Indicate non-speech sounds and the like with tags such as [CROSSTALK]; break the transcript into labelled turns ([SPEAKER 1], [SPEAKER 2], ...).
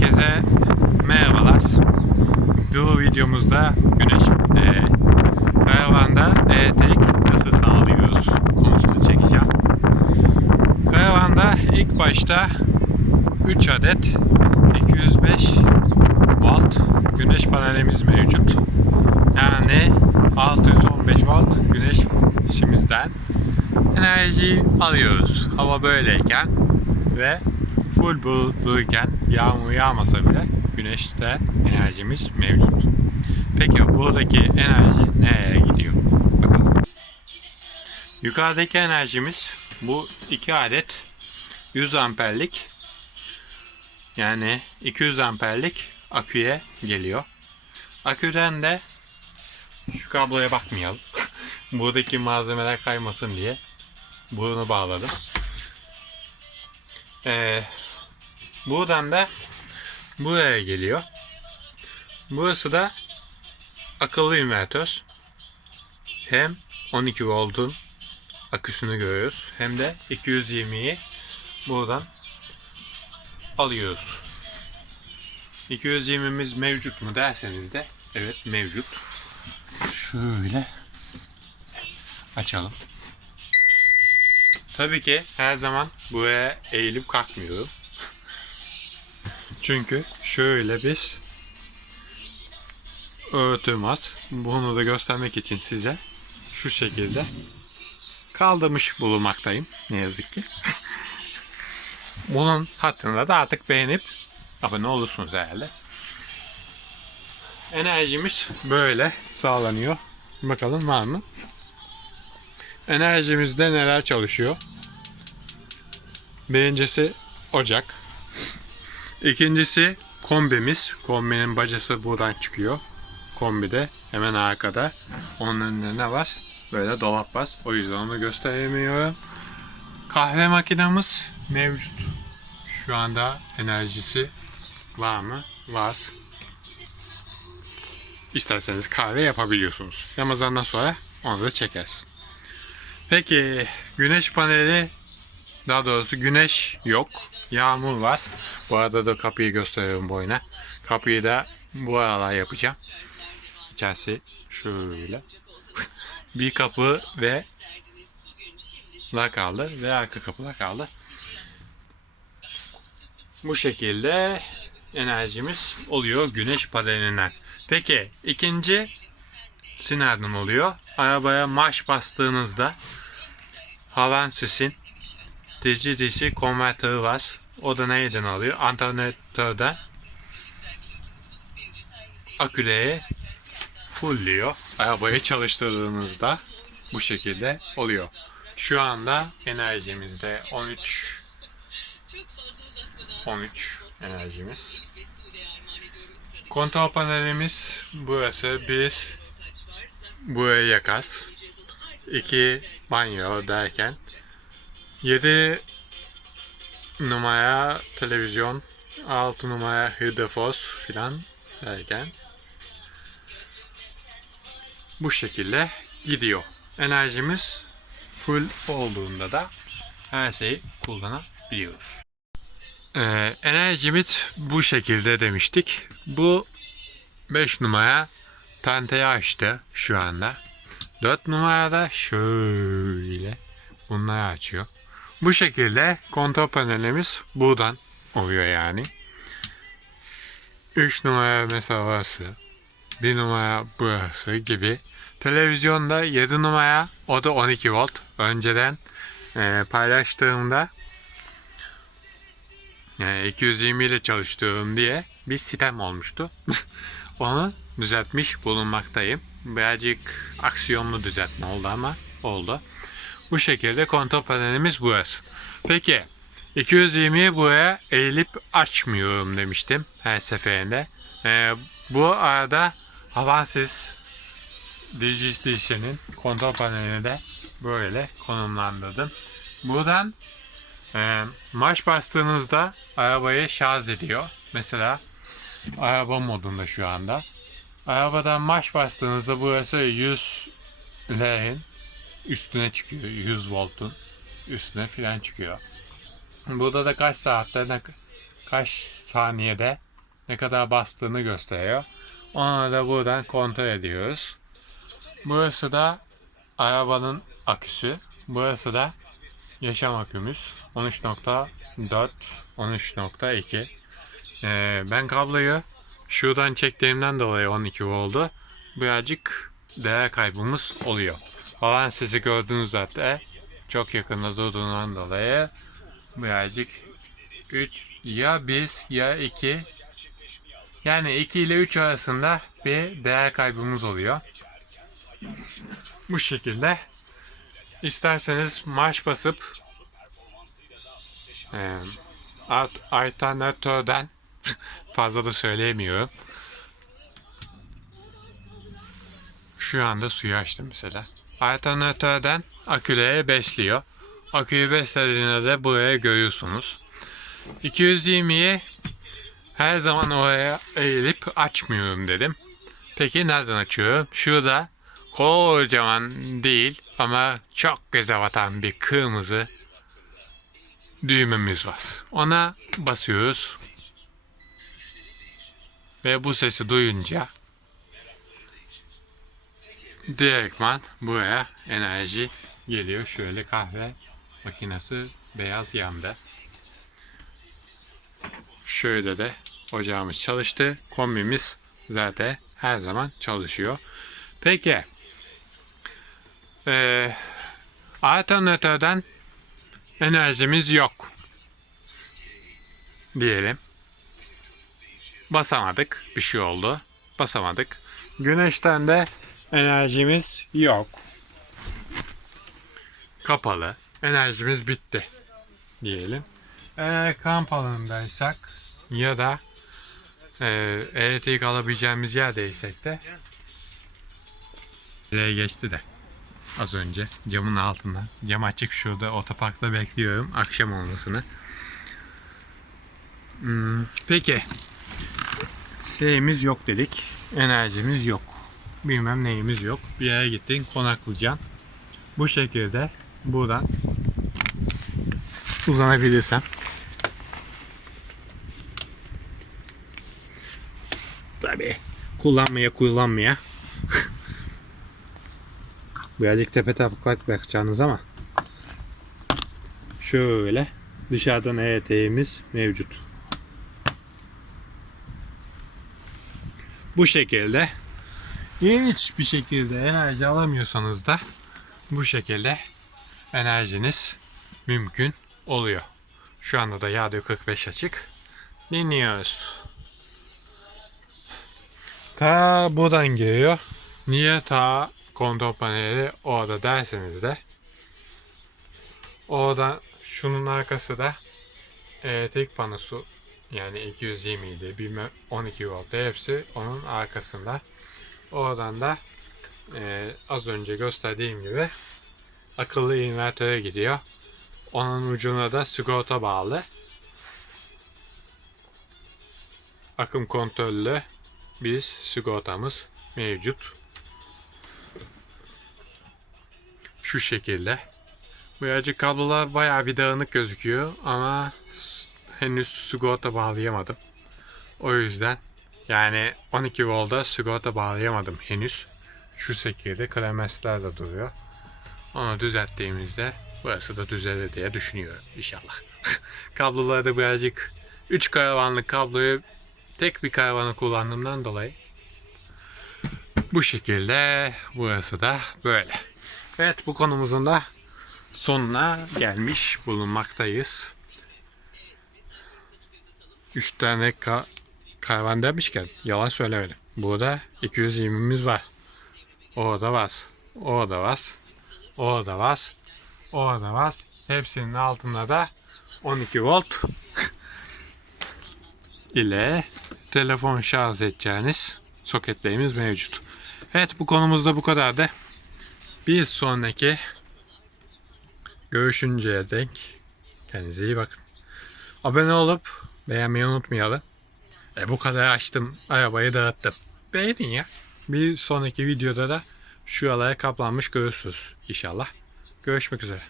[SPEAKER 1] Herkese merhabalar. Bu videomuzda güneş e, karavanda elektrik nasıl sağlıyoruz konusunu çekeceğim. Karavanda ilk başta 3 adet 205 volt güneş panelimiz mevcut. Yani 615 volt güneşimizden enerjiyi alıyoruz. Hava böyleyken ve full bulutluyken yağmur yağmasa bile güneşte enerjimiz mevcut. Peki buradaki enerji nereye gidiyor? Yukarıdaki enerjimiz bu iki adet 100 amperlik yani 200 amperlik aküye geliyor. Aküden de şu kabloya bakmayalım. [LAUGHS] Buradaki malzemeler kaymasın diye bunu bağladım. Ee, buradan da buraya geliyor. Burası da akıllı invertör. Hem 12 voltun aküsünü görüyoruz hem de 220'yi buradan alıyoruz. 220'miz mevcut mu derseniz de evet mevcut. Şöyle açalım. Tabii ki her zaman buraya eğilip kalkmıyorum. Çünkü şöyle bir örtüm. Bunu da göstermek için size şu şekilde kaldırmış bulunmaktayım. Ne yazık ki. [LAUGHS] Bunun hattında da artık beğenip abone olursunuz herhalde. Enerjimiz böyle sağlanıyor. Bakalım var mı? Enerjimizde neler çalışıyor? Birincisi ocak. İkincisi kombimiz. Kombinin bacası buradan çıkıyor. Kombide hemen arkada. Onun önünde ne var? Böyle dolap var. O yüzden onu gösteremiyorum. Kahve makinamız mevcut. Şu anda enerjisi var mı? Var. İsterseniz kahve yapabiliyorsunuz. Ramazandan sonra onu da çekeriz. Peki güneş paneli daha doğrusu güneş yok. Yağmur var. Bu arada da kapıyı gösteriyorum boyuna. Kapıyı da bu aralar yapacağım. İçerisi şöyle. [LAUGHS] bir kapı ve la kaldı ve arka kapılar kaldı. Bu şekilde enerjimiz oluyor güneş panelinden. Peki ikinci nereden oluyor? Arabaya marş bastığınızda Havensys'in DC-DC konvertörü var. O da neyden alıyor? Alternatörden aküleri fullliyor. Arabayı çalıştırdığınızda bu şekilde oluyor. Şu anda enerjimizde 13 13 enerjimiz. Kontrol panelimiz burası. Biz buraya yakas. 2 banyo derken 7 numara televizyon 6 numara hidrofos filan derken bu şekilde gidiyor. Enerjimiz full olduğunda da her şeyi kullanabiliyoruz. Ee, enerjimiz bu şekilde demiştik. Bu 5 numara tenteyi açtı şu anda. 4 numarada şöyle bunları açıyor. Bu şekilde kontrol panelimiz buradan oluyor yani. 3 numara mesela burası. 1 numara burası gibi. Televizyonda 7 numara o da 12 volt. Önceden e, paylaştığımda e, 220 ile çalıştığım diye bir sitem olmuştu. [LAUGHS] Onu düzeltmiş bulunmaktayım. Birazcık aksiyonlu düzeltme oldu ama oldu. Bu şekilde kontrol panelimiz burası. Peki 220'yi buraya eğilip açmıyorum demiştim her seferinde. Ee, bu arada Havansys DigiDC'nin kontrol panelini de böyle konumlandırdım. Buradan e, marş bastığınızda arabayı şarj ediyor. Mesela araba modunda şu anda. Arabadan marş bastığınızda burası 100 L'in üstüne çıkıyor. 100 voltun üstüne filan çıkıyor. Burada da kaç saatte ne kaç saniyede ne kadar bastığını gösteriyor. Onu da buradan kontrol ediyoruz. Burası da arabanın aküsü. Burası da yaşam akümüz. 13.4, 13.2. Ee, ben kabloyu şuradan çektiğimden dolayı 12 oldu. Birazcık değer kaybımız oluyor. Falan sizi gördüğünüz zaten çok yakında durduğundan dolayı birazcık 3 ya 1 ya 2 yani 2 ile 3 arasında bir değer kaybımız oluyor. Bu şekilde isterseniz marş basıp e, alt- alternatörden [LAUGHS] fazla da söyleyemiyorum. Şu anda suyu açtım mesela. Alternatörden akülere besliyor. Aküyü beslediğinde de buraya görüyorsunuz. 220'yi her zaman oraya eğilip açmıyorum dedim. Peki nereden açıyorum? Şurada kocaman değil ama çok göze batan bir kırmızı düğmemiz var. Ona basıyoruz. Ve bu sesi duyunca direktman buraya enerji geliyor. Şöyle kahve makinesi beyaz yandı. Şöyle de ocağımız çalıştı. Kombimiz zaten her zaman çalışıyor. Peki. Ee, alternatörden enerjimiz yok. Diyelim. Basamadık. Bir şey oldu. Basamadık. Güneşten de enerjimiz yok. Kapalı. Enerjimiz bitti. Diyelim. Eğer kamp alanındaysak ya da e, elektrik alabileceğimiz yerdeysek de Nereye geçti de az önce camın altında. Cam açık şurada otoparkta bekliyorum akşam olmasını. Hmm, peki şeyimiz yok dedik. Enerjimiz yok. Bilmem neyimiz yok. Bir yere gittin konaklayacaksın. Bu şekilde buradan uzanabilirsem Tabii kullanmaya kullanmaya [LAUGHS] Birazcık tepe taklak bırakacağınız ama şöyle dışarıdan EYT'miz mevcut. Bu şekilde hiç bir şekilde enerji alamıyorsanız da bu şekilde enerjiniz mümkün oluyor. Şu anda da radyo 45 açık. Dinliyoruz. Ta buradan geliyor. Niye ta kontrol paneli orada derseniz de orada şunun arkası da elektrik panosu yani 220 idi bilmem 12 volt hepsi onun arkasında. Oradan da e, az önce gösterdiğim gibi akıllı invertöre gidiyor. Onun ucuna da sigorta bağlı. Akım kontrollü biz sigortamız mevcut. Şu şekilde. Birazcık kablolar bayağı bir dağınık gözüküyor ama henüz sigorta bağlayamadım. O yüzden yani 12 volta sigorta bağlayamadım henüz. Şu şekilde klemesler de duruyor. Onu düzelttiğimizde burası da düzelir diye düşünüyorum inşallah. [LAUGHS] Kabloları da birazcık 3 karavanlık kabloyu tek bir karavanı kullandığımdan dolayı bu şekilde burası da böyle. Evet bu konumuzun da sonuna gelmiş bulunmaktayız. 3 tane ka- karavan demişken yalan söylemedim. Burada 220'miz var. Orada var. Orada var. Orada var. Orada var. Hepsinin altında da 12 volt [LAUGHS] ile telefon şarj edeceğiniz soketlerimiz mevcut. Evet bu konumuzda bu kadardı. Bir sonraki görüşünceye denk kendinize iyi bakın. Abone olup beğenmeyi unutmayalım. E bu kadar açtım arabayı dağıttım. Beğenin ya. Bir sonraki videoda da şuralara kaplanmış görürsünüz inşallah. Görüşmek üzere.